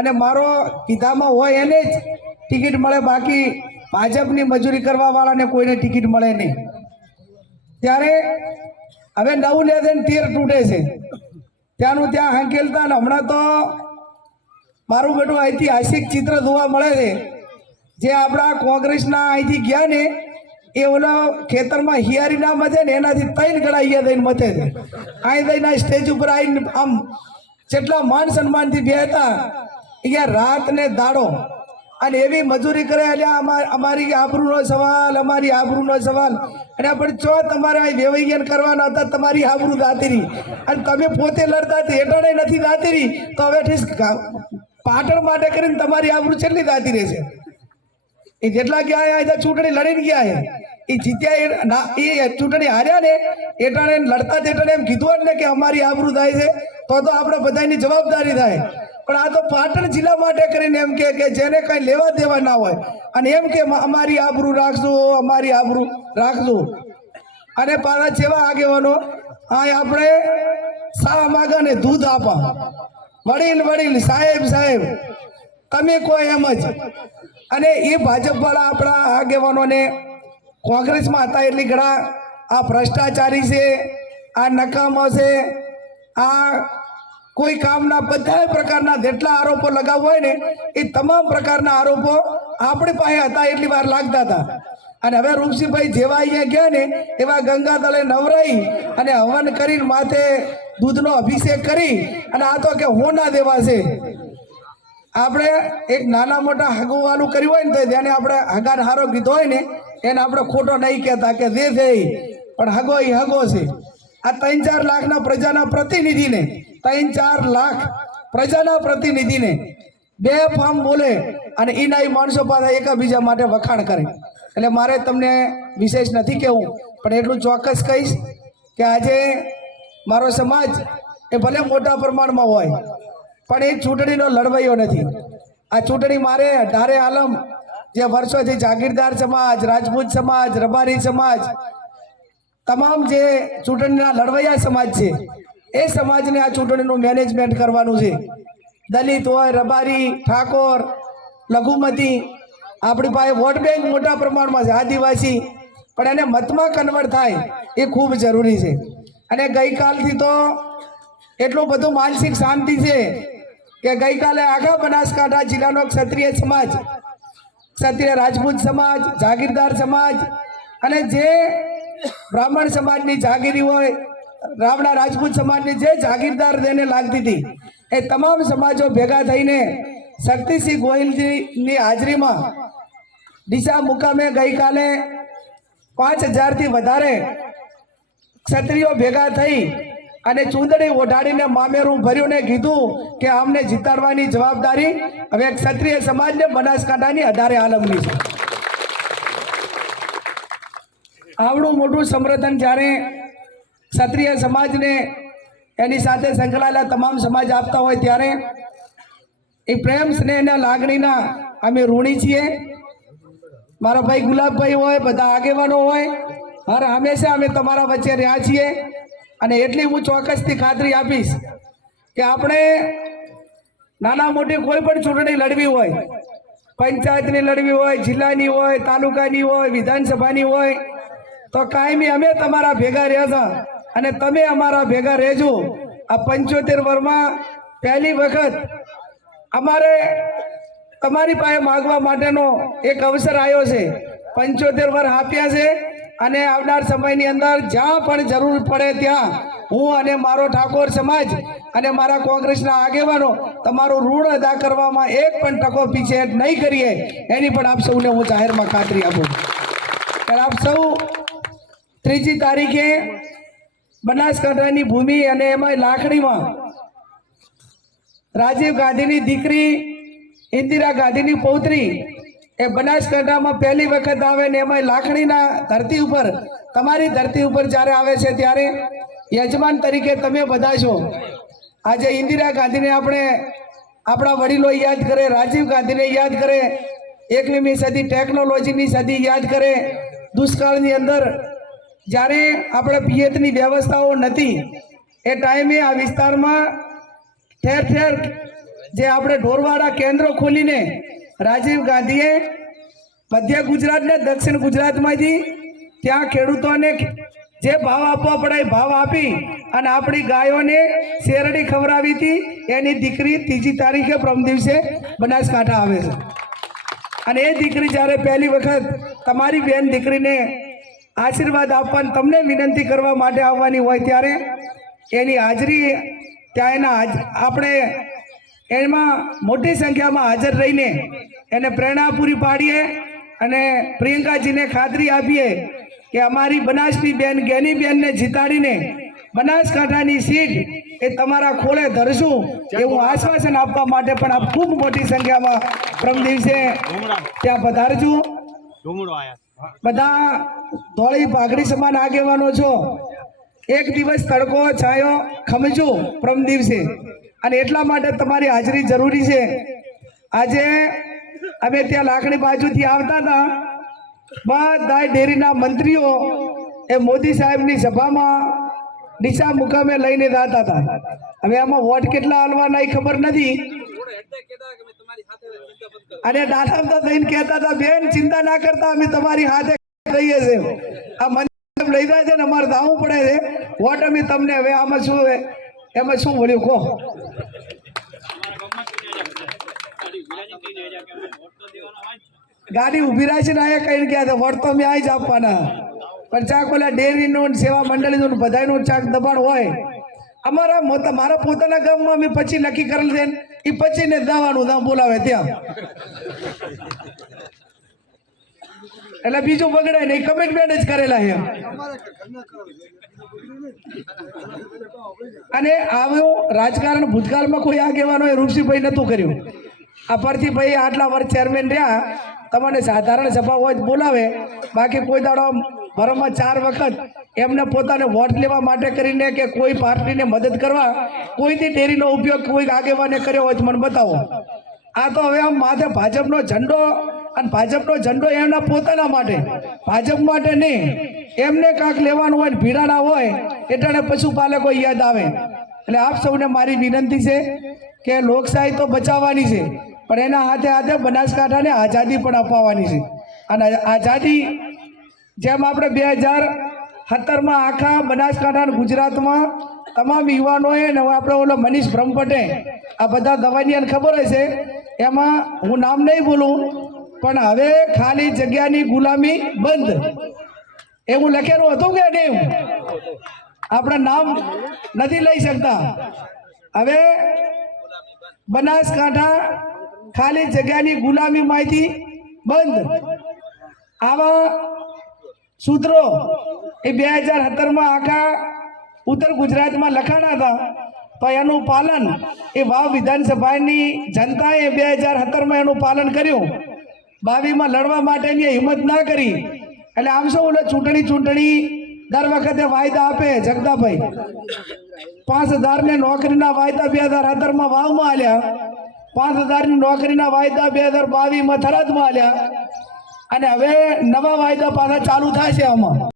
અને મારો કીધામાં હોય એને જ ટિકિટ મળે, બાકી ભાજપની મજૂરી કરવા વાળાને કોઈને ટિકિટ મળે નહીં. ત્યારે હવે 9 લે છે ને 13 તૂટે છે, ત્યાંનું ત્યાં હાંકેલતા. ને હમણાં તો મારું બેટું ઐતિહાસિક ચિત્ર જોવા મળે છે. જે આપણા કોંગ્રેસના અહીંથી ગયા ને એ ઓલા ખેતરમાં હિયારી ના મથે ને એનાથી 3 ગણા અહીંયા દઈને મથે છે. અહીં દઈને સ્ટેજ ઉપર આવીને આમ જેટલા માન સન્માનથી બે હતા અહીંયા રાત ને દાડો અને એવી મજૂરી કરે. એટલે અમારી આબરૂનો સવાલ, અમારી આબરૂનો સવાલ. અને આપણે ચો તમારે વ્યવહાર કરવાના હતા, તમારી આબરૂ દાતીરી અને તમે પોતે લડતા હેઠળે નથી દાતીરી, તો હવે પાટણ માટે કરીને તમારી આબરૂ કેટલી દાતી રહેશે? એ જેટલા ગયા ચૂંટણી લડીને ગયા છે, એ જીત્યા એ ચૂંટણી હાર્યા ને એટાણે લડતા તેટાણે એમ કીધું ને કે અમારી આબરૂ થાય છે, તો આપણે બધાની જવાબદારી થાય. પણ આ તો પાટણ જિલ્લા માટે કરીને એમ કે જેને કઈ લેવા દેવા ના હોય અને એમ કે અમારી આબરૂ રાખજો, અમારી આબરૂ રાખજો. અને પાછા જેવા આગેવાનો આપણે સા માગા ને દૂધ આપા, વડીલ વડીલ, સાહેબ સાહેબ, તમે કોઈ એમ જ. અને એ ભાજપ વાળા આપણા આગેવાનોને કોંગ્રેસમાં હતા એટલી ઘણા આ ભ્રષ્ટાચારી છે, આ નકામો છે, આ કોઈ કામના બધા પ્રકારના જેટલા આરોપો લગાવવા હોય ને એ તમામ પ્રકારના આરોપો આપણી પાસે હતા એટલી વાર લાગતા હતા. અને હવે રૂપસિંહભાઈ જેવા અહીંયા ગયા ને એવા ગંગાદળે નવરાઈ અને હવન કરીને માથે દૂધનો અભિષેક કરી અને આ તો કે હોના દેવા છે. આપણે એક નાના મોટા હગુવાલું કર્યું હોય ને તો તેને આપણે હગાને હારો કીધો હોય ને એને આપણે ખોટો નહીં કહેતા કે દે દે, પણ હગો એ હગો છે. આ 3-4 લાખના પ્રજાના પ્રતિનિધિને 3-4 લાખ પ્રજાના પ્રતિનિધિને બે ફાર્મ બોલે અને એના માણસો પાછા એકબીજા માટે વખાણ કરે. એટલે મારે તમને વિશેષ નથી કહેવું, પણ એટલું ચોક્કસ કહીશ કે આજે મારો સમાજ એ ભલે મોટા પ્રમાણમાં હોય પણ એ ચૂંટણીનો લડવાયો નથી. આ ચૂંટણી મારે 18 આલમ જે વર્ષોથી જાગીરદાર સમાજ, રાજપૂત સમાજ, રબારી સમાજ, તમામ જે ચૂંટણીના લડવૈયા સમાજ છે એ સમાજને આ ચૂંટણીનું મેનેજમેન્ટ કરવાનું છે. દલિત હોય, રબારી, ઠાકોર, લઘુમતી, આપણી પાસે વોટ બેંક મોટા પ્રમાણમાં છે, આદિવાસી, પણ એને મતમાં કન્વર્ટ થાય એ ખૂબ જરૂરી છે. અને ગઈકાલથી તો એટલું બધું માનસિક શાંતિ છે કે ગઈકાલે આખા બનાસકાંઠા જિલ્લાનો ક્ષત્રિય સમાજ, ક્ષત્રિય રાજપૂત સમાજ, જાગીરદાર સમાજ અને જે બ્રાહ્મણ સમાજની જાગીરી હોય, રાવણા રાજપૂત સમાજની જે જાગીરદાર તેને લાગતી હતી એ તમામ સમાજો ભેગા થઈને શક્તિસિંહ ગોહિલજીની હાજરીમાં ડીસા મુકામે ગઈકાલે 5000થી વધારે ક્ષત્રિયો ભેગા થઈ અને ચૂંદડી ઓઢાડીને મામેરું ભર્યું ને કીધું કે અમને જીતાડવાની જવાબદારી હવે ક્ષત્રિય સમાજને બનાસકાંઠાની 18 આલમની છે. આવડું મોટું સમર્થન જ્યારે ક્ષત્રિય સમાજને એની સાથે સંકળાયેલા તમામ સમાજ આપતા હોય ત્યારે એ પ્રેમ સ્નેહના લાગણીના અમે ઋણી છીએ. મારા ભાઈ ગુલાબભાઈ હોય, બધા આગેવાનો હોય, હર હંમેશા અમે તમારા વચ્ચે રહ્યા છીએ. અને એટલી હું ચોક્કસથી ખાતરી આપીશ કે આપણે નાના મોટી કોઈ પણ ચૂંટણી લડવી હોય, પંચાયતની લડવી હોય, જિલ્લાની હોય, તાલુકાની હોય, વિધાનસભાની હોય, તો કાયમી અમે તમારા ભેગા રહ્યા અને તમે અમારા ભેગા રહેજો. આ 75 વર્ષમાં પહેલી વખત અમારે તમારી પાસે માગવા માટેનો એક અવસર આવ્યો છે. 75 વર્ષ આપ્યા છે અને આવનાર સમયની અંદર જ્યાં પણ જરૂર પડે ત્યાં હું અને મારો ઠાકોર સમાજ અને મારા કોંગ્રેસના આગેવાનો તમારું ઋણ અદા કરવામાં એક પણ ટકો પીછેહટ નહીં કરીએ એની પણ આપ સૌને હું જાહેરમાં ખાતરી આપું. આપ સૌ 3જી તારીખે બનાસકાંઠાની ભૂમિ અને એમાં લાખણીમાં રાજીવ ગાંધીની દીકરી ઇન્દિરા ગાંધીની પૌત્રી એ બનાસકાંઠામાં પહેલી વખત આવે ને એમાં લાખણીના ધરતી ઉપર, તમારી ધરતી ઉપર જ્યારે આવે છે ત્યારે યજમાન તરીકે તમે બધા છો. આજે ઇન્દિરા ગાંધીને આપણે આપણા વડીલો યાદ કરે, રાજીવ ગાંધીને યાદ કરે, 21મી સદી ટેકનોલોજીની સદી યાદ કરે. દુષ્કાળની અંદર જ્યારે આપણે પિયતની વ્યવસ્થાઓ નથી એ ટાઈમે આ વિસ્તારમાં ઠેર ઠેર જે આપણે ઢોરવાડા કેન્દ્ર ખોલીને રાજીવ ગાંધીએ મધ્ય ગુજરાત ને દક્ષિણ ગુજરાતમાંથી ત્યાં ખેડૂતોને જે ભાવ આપવા પડે એ ભાવ આપી અને આપણી ગાયોને શેરડી ખવડાવી હતી. એની દીકરી 3જી તારીખે પ્રમ દિવસે બનાસકાંઠા આવે છે. અને એ દીકરી જ્યારે પહેલી વખત તમારી બેન દીકરીને આશીર્વાદ આપવાની તમને વિનંતી કરવા માટે આવવાની હોય ત્યારે એની હાજરી ત્યાં એના આપણે એમાં મોટી સંખ્યામાં હાજર રહીને એને પ્રેરણા પૂરી પાડીએ અને પ્રિયંકાજીને ખાતરી આપીએ કે અમારી બનાસની બેન ગેની બેનને જીતાડીને બનાસકાંઠાની સીટ એ તમારા ખોળે ધરશું એવું આશ્વાસન આપવા માટે પણ આપ ખૂબ મોટી સંખ્યામાં પ્રમ દિવસે ત્યાં પધારજો. બધા ધોળી પાઘડી સમાન આગેવાનો છો. એક દિવસ તડકો છાયો ખમજો પ્રમ દિવસે અને એટલા માટે તમારી હાજરી જરૂરી છે. આજે અમે ત્યાં લાકડી બાજુથી આવતા હતા, બધા ડેરીના મંત્રીઓ એ મોદી સાહેબની સભામાં દિશા મુકામે લઈને જતા હતા. હવે આમાં વોટ કેટલા હાલવાના એ ખબર નથી. અને દાદા થઈને કહેતા હતા બેન ચિંતા ના કરતા અમે તમારી હાથે કહીએ છીએ. આ મંત્રી લઈ જાય છે ને અમારે ધાવવું પડે છે વોટ અમે તમને. હવે આમાં શું એમાં શું વળ્યું કહો? ગાડી ઉભી રહી છે ને અહીંયા કઈ ગયા હતા વોટ તો અમે આવી જ આપવાના. પણ ચાક ઓલા ડેરીનું સેવા મંડળીનું બધાનું ચાક દબાણ હોય. અમારા મારા પોતાના ગામમાં અમે પછી નક્કી કરેલ છે એ પછી ને દાવાનું બોલાવે ત્યાં એટલે બીજું બગડે નહીં, કમિટમેન્ટ જ કરેલા છે. અને આવું રાજકારણ ભૂતકાળમાં કોઈ આગેવાનો રૂપસીભાઈ નતું કર્યું. આ પરથીભાઈ આટલા વર્ષ ચેરમેન રહ્યા, તમને સાધારણ સભા હોય તો બોલાવે, બાકી કોઈ દાડો ભરમાં 4 વખત એમને પોતાને વોટ લેવા માટે કરીને કે કોઈ પાર્ટીને મદદ કરવા કોઈથી ડેરીનો ઉપયોગ કોઈ આગેવાને કર્યો હોય તો મને બતાવો. આ તો હવે આમ માથે ભાજપનો ઝંડો અને ભાજપનો ઝંડો એમના પોતાના માટે, ભાજપ માટે નહીં. એમને કાંક લેવાનું હોય ને ભીડાના હોય એટલે પશુપાલકો યાદ આવે. એટલે આપ સૌને મારી વિનંતી છે કે લોકશાહી તો બચાવવાની છે પણ એના હાથે હાથે બનાસકાંઠાને આઝાદી પણ અપાવવાની છે. અને આઝાદી જેમ આપણે 2017માં આખા બનાસકાંઠા અને ગુજરાતમાં તમામ યુવાનોએ ને આપણે ઓલો મનીષ બ્રહ્મભટ્ટે આ બધા દવાનિયાને ખબર હશે, એમાં હું નામ નહીં બોલું પણ હવે ખાલી જગ્યાની ગુલામી બંધ એવું લખેલું હતું કે નહીં? આપણે નામ નથી લઈ શકતા. હવે બનાસકાંઠા ખાલી જગ્યાની ગુલામીમાંથી બંધ. આવા સૂત્રો એ 2017માં આખા ઉત્તર ગુજરાતમાં લખાણા હતા. તો એનું પાલન એ વાવ વિધાનસભાની જનતાએ 2017માં એનું પાલન કર્યું. 22માં લડવા માટેની હિંમત ના કરી. એટલે આમ શું ઓલો ચૂંટણી દર વખતે વાયદા આપે જગદાભાઈ. 5000 ને નોકરીના વાયદા 2017માં વાવમાં આલ્યા, 5000 ની નોકરીના વાયદા 2022માં થરાદમાં આલ્યા અને હવે નવા વાયદા પાછા ચાલુ થશે આમાં.